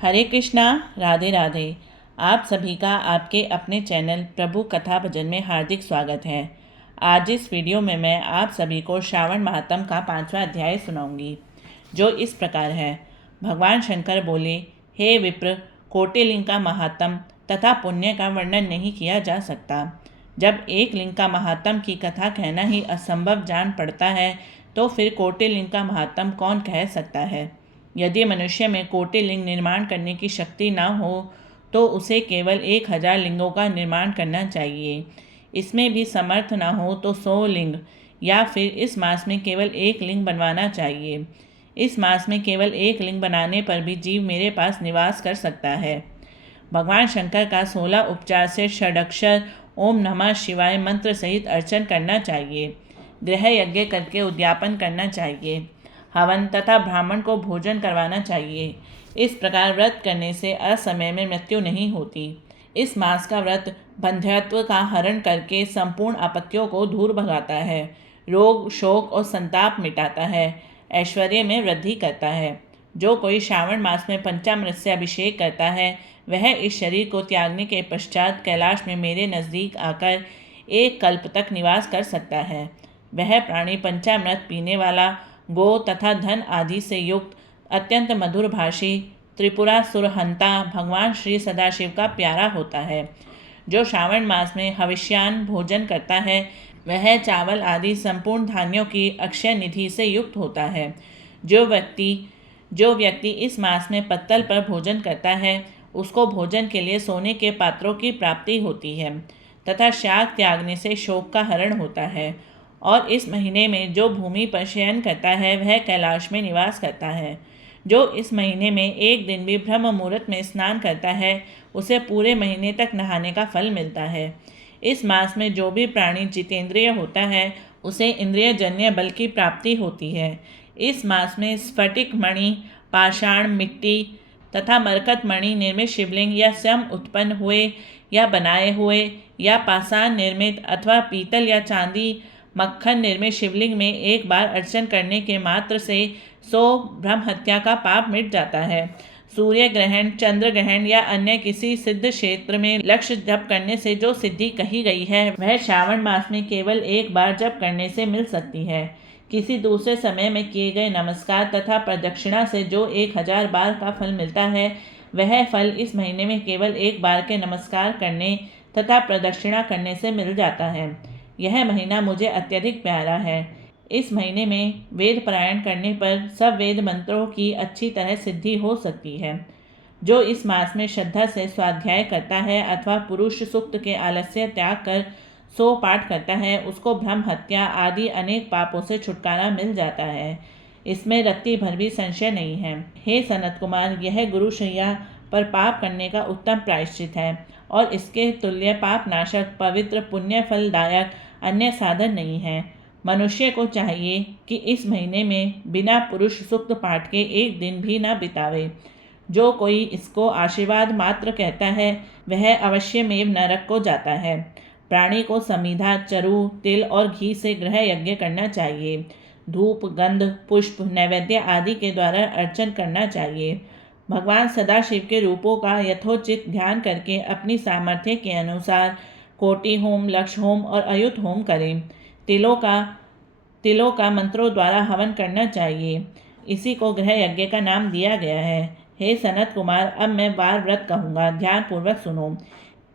हरे कृष्णा, राधे राधे। आप सभी का आपके अपने चैनल प्रभु कथा भजन में हार्दिक स्वागत है। आज इस वीडियो में मैं आप सभी को श्रावण महात्म का 5वां अध्याय सुनाऊंगी, जो इस प्रकार है। भगवान शंकर बोले, हे विप्र, कोटि का महात्म तथा पुण्य का वर्णन नहीं किया जा सकता। जब एक लिंग का महात्म की कथा कहना ही असंभव जान पड़ता है, तो फिर कोटि का महात्म कौन कह सकता है। यदि मनुष्य में कोटि लिंग निर्माण करने की शक्ति ना हो, तो उसे केवल 1000 लिंगों का निर्माण करना चाहिए। इसमें भी समर्थ ना हो तो 100 लिंग, या फिर इस मास में केवल 1 लिंग बनवाना चाहिए। इस मास में केवल 1 लिंग बनाने पर भी जीव मेरे पास निवास कर सकता है। भगवान शंकर का 16 उपचार से षडक्षर ओम नमः शिवाय मंत्र सहित अर्चन करना चाहिए। गृह यज्ञ करके उद्यापन करना चाहिए। हवन तथा ब्राह्मण को भोजन करवाना चाहिए। इस प्रकार व्रत करने से असमय में मृत्यु नहीं होती। इस मास का व्रत बंध्यत्व का हरण करके संपूर्ण आपत्तियों को दूर भगाता है, रोग शोक और संताप मिटाता है, ऐश्वर्य में वृद्धि करता है। जो कोई श्रावण मास में पंचामृत से अभिषेक करता है, वह इस शरीर को त्यागने के पश्चात कैलाश में मेरे नज़दीक आकर 1 कल्प तक निवास कर सकता है। वह प्राणी पंचामृत पीने वाला, गो तथा धन आदि से युक्त, अत्यंत मधुर भाषी, त्रिपुरासुर हंता भगवान श्री सदाशिव का प्यारा होता है। जो श्रावण मास में हविष्यान भोजन करता है, वह चावल आदि संपूर्ण धान्यों की अक्षय निधि से युक्त होता है। जो व्यक्ति इस मास में पत्तल पर भोजन करता है, उसको भोजन के लिए सोने के पात्रों की प्राप्ति होती है तथा शाक त्यागने से शोक का हरण होता है। और इस महीने में जो भूमि पर शयन करता है, वह कैलाश में निवास करता है। जो इस महीने में एक दिन भी ब्रह्म मुहूर्त में स्नान करता है, उसे पूरे महीने तक नहाने का फल मिलता है। इस मास में जो भी प्राणी जितेंद्रिय होता है, उसे इंद्रियजन्य बल की प्राप्ति होती है। इस मास में स्फटिक मणि, पाषाण, मिट्टी तथा मरकत मणि निर्मित शिवलिंग या स्वयं उत्पन्न हुए या बनाए हुए या पाषाण निर्मित अथवा पीतल या चांदी मक्खन निर्मित शिवलिंग में एक बार अर्चन करने के मात्र से 100 ब्रह्म हत्या का पाप मिट जाता है। सूर्य ग्रहण, चंद्र ग्रहण या अन्य किसी सिद्ध क्षेत्र में लक्ष्य जप करने से जो सिद्धि कही गई है, वह श्रावण मास में केवल एक बार जप करने से मिल सकती है। किसी दूसरे समय में किए गए नमस्कार तथा प्रदक्षिणा से जो 1000 बार का फल मिलता है, वह फल इस महीने में केवल 1 बार के नमस्कार करने तथा प्रदक्षिणा करने से मिल जाता है। यह महीना मुझे अत्यधिक प्यारा है। इस महीने में वेद पारायण करने पर सब वेद मंत्रों की अच्छी तरह सिद्धि हो सकती है। जो इस मास में श्रद्धा से स्वाध्याय करता है अथवा पुरुष सूक्त के आलस्य त्याग कर 100 पाठ करता है, उसको ब्रह्म हत्या आदि अनेक पापों से छुटकारा मिल जाता है। इसमें रत्ती भर भी संशय नहीं है। हे सनत कुमार, यह गुरुशैया पर पाप करने का उत्तम प्रायश्चित है और इसके तुल्य पाप नाशक, पवित्र, पुण्य फलदायक अन्य साधन नहीं है। मनुष्य को चाहिए कि इस महीने में बिना पुरुष सूक्त पाठ के एक दिन भी न बितावे। जो कोई इसको आशीर्वाद मात्र कहता है, वह अवश्यमेव नरक को जाता है। प्राणी को समीधा, चरु, तिल और घी से गृह यज्ञ करना चाहिए। धूप, गंध, पुष्प, नैवेद्य आदि के द्वारा अर्चन करना चाहिए। भगवान सदाशिव के रूपों का यथोचित ध्यान करके अपनी सामर्थ्य के अनुसार कोटि होम, लक्ष होम और अयुत होम करें। तिलों का मंत्रों द्वारा हवन करना चाहिए। इसी को गृह यज्ञ का नाम दिया गया है। हे सनत कुमार, अब मैं बार व्रत कहूँगा, ध्यानपूर्वक सुनो।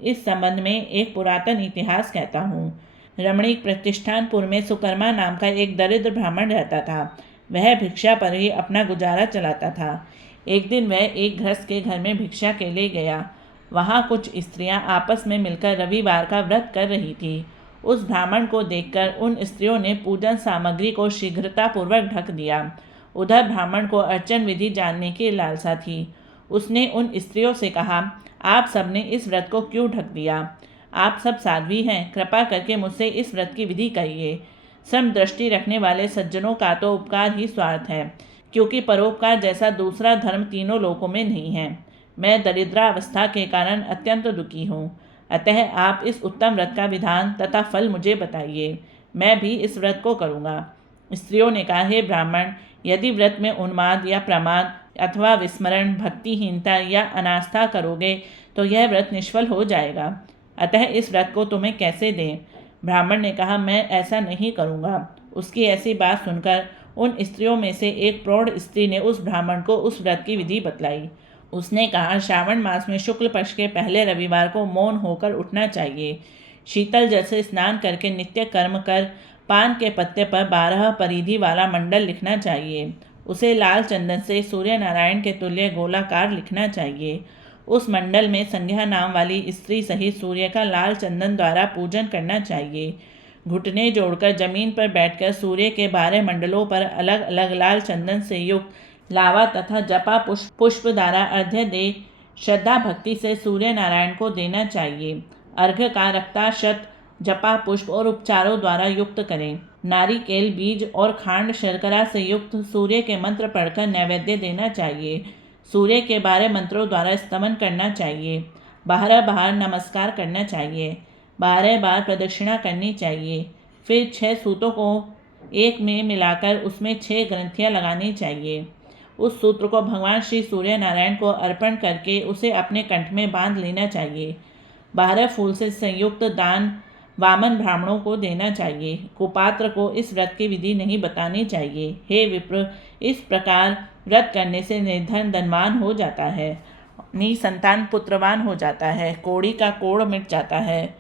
इस संबंध में एक पुरातन इतिहास कहता हूँ। रमणीक प्रतिष्ठानपुर में सुकर्मा नाम का एक दरिद्र ब्राह्मण रहता था। वह भिक्षा पर ही अपना गुजारा चलाता था। एक दिन वह एक गृहस्थ के घर में भिक्षा के लिए गया। वहाँ कुछ स्त्रियां आपस में मिलकर रविवार का व्रत कर रही थी। उस ब्राह्मण को देखकर उन स्त्रियों ने पूजन सामग्री को शीघ्रतापूर्वक ढक दिया। उधर ब्राह्मण को अर्चन विधि जानने की लालसा थी। उसने उन स्त्रियों से कहा, आप सब ने इस व्रत को क्यों ढक दिया? आप सब साध्वी हैं, कृपा करके मुझसे इस व्रत की विधि कहिए। सम दृष्टि रखने वाले सज्जनों का तो उपकार ही स्वार्थ है, क्योंकि परोपकार जैसा दूसरा धर्म तीनों लोकों में नहीं है। मैं दरिद्रावस्था के कारण अत्यंत दुखी हूँ, अतः आप इस उत्तम व्रत का विधान तथा फल मुझे बताइए। मैं भी इस व्रत को करूँगा। स्त्रियों ने कहा, हे ब्राह्मण, यदि व्रत में उन्माद या प्रमाद अथवा विस्मरण, भक्तिहीनता या अनास्था करोगे तो यह व्रत निष्फल हो जाएगा। अतः इस व्रत को तुम्हें कैसे दें? ब्राह्मण ने कहा, मैं ऐसा नहीं करूँगा। उसकी ऐसी बात सुनकर उन स्त्रियों में से एक प्रौढ़ स्त्री ने उस ब्राह्मण को उस व्रत की विधि बतलाई। उसने कहा, श्रावण मास में शुक्ल पक्ष के पहले रविवार को मौन होकर उठना चाहिए। शीतल जल से स्नान करके नित्य कर्म कर पान के पत्ते पर 12 परिधि वाला मंडल लिखना चाहिए। उसे लाल चंदन से सूर्य नारायण के तुल्य गोलाकार लिखना चाहिए। उस मंडल में संध्या नाम वाली स्त्री सहित सूर्य का लाल चंदन द्वारा पूजन करना चाहिए। घुटने जोड़कर जमीन पर बैठकर सूर्य के 12 मंडलों पर अलग अलग लाल चंदन से युक्त लावा तथा जपा पुष्प द्वारा अर्घ्य दे श्रद्धा भक्ति से सूर्य नारायण को देना चाहिए। अर्घ्य का रक्ताशत जपा पुष्प और उपचारों द्वारा युक्त करें। नारिकेल बीज और खांड शर्करा से युक्त सूर्य के मंत्र पढ़कर नैवेद्य देना चाहिए। सूर्य के 12 मंत्रों द्वारा स्तमन करना चाहिए। बारह बार नमस्कार करना चाहिए। 12 बार प्रदक्षिणा करनी चाहिए। फिर 6 सूतों को एक में मिलाकर उसमें 6 ग्रंथियां लगानी चाहिए। उस सूत्र को भगवान श्री सूर्य नारायण को अर्पण करके उसे अपने कंठ में बांध लेना चाहिए। 12 फूल से संयुक्त दान वामन ब्राह्मणों को देना चाहिए। कुपात्र को इस व्रत की विधि नहीं बतानी चाहिए। हे विप्र, इस प्रकार व्रत करने से निर्धन धनवान हो जाता है, निसंतान पुत्रवान हो जाता है, कोढ़ी का कोढ़ मिट जाता है,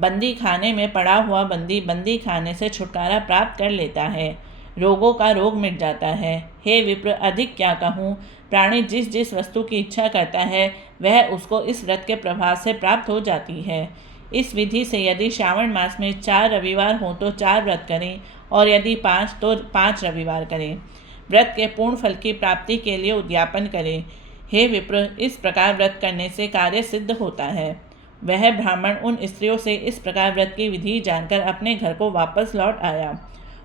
बंदी खाने में पड़ा हुआ बंदी बंदी खाने से छुटकारा प्राप्त कर लेता है, रोगों का रोग मिट जाता है। हे विप्र, अधिक क्या कहूँ, प्राणी जिस जिस वस्तु की इच्छा करता है वह उसको इस व्रत के प्रभाव से प्राप्त हो जाती है। इस विधि से यदि श्रावण मास में 4 रविवार हों तो 4 व्रत करें और यदि 5 तो 5 रविवार करें। व्रत के पूर्ण फल की प्राप्ति के लिए उद्यापन करें। हे विप्र, इस प्रकार व्रत करने से कार्य सिद्ध होता है। वह ब्राह्मण उन स्त्रियों से इस प्रकार व्रत की विधि जानकर अपने घर को वापस लौट आया।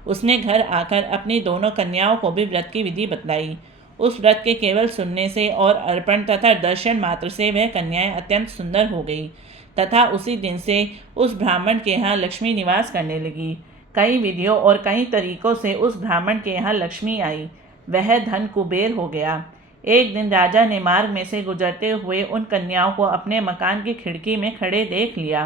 उसने घर आकर अपनी दोनों कन्याओं को भी व्रत की विधि बतलाई। उस व्रत के केवल सुनने से और अर्पण तथा दर्शन मात्र से वह कन्याएं अत्यंत सुंदर हो गई तथा उसी दिन से उस ब्राह्मण के यहाँ लक्ष्मी निवास करने लगी। कई विधियों और कई तरीकों से उस ब्राह्मण के यहाँ लक्ष्मी आई। वह धन कुबेर हो गया। एक दिन राजा ने मार्ग में से गुजरते हुए उन कन्याओं को अपने मकान की खिड़की में खड़े देख लिया।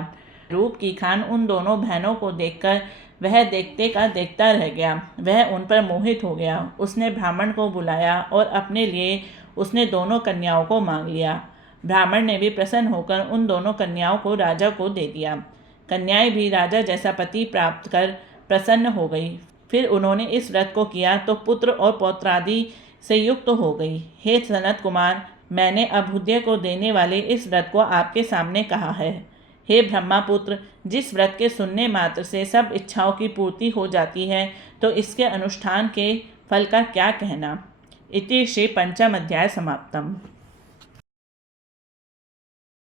रूप की खान उन दोनों बहनों को देखकर वह देखते का देखता रह गया। वह उन पर मोहित हो गया। उसने ब्राह्मण को बुलाया और अपने लिए उसने दोनों कन्याओं को मांग लिया। ब्राह्मण ने भी प्रसन्न होकर उन दोनों कन्याओं को राजा को दे दिया। कन्याएं भी राजा जैसा पति प्राप्त कर प्रसन्न हो गई। फिर उन्होंने इस व्रत को किया तो पुत्र और पौत्रादि से युक्त हो गई। हे सनत कुमार, मैंने अभ्युदय को देने वाले इस व्रत को आपके सामने कहा है। हे ब्रह्मापुत्र, जिस व्रत के सुनने मात्र से सब इच्छाओं की पूर्ति हो जाती है तो इसके अनुष्ठान के फल का क्या कहना। इति श्री पंचम अध्याय समाप्तम।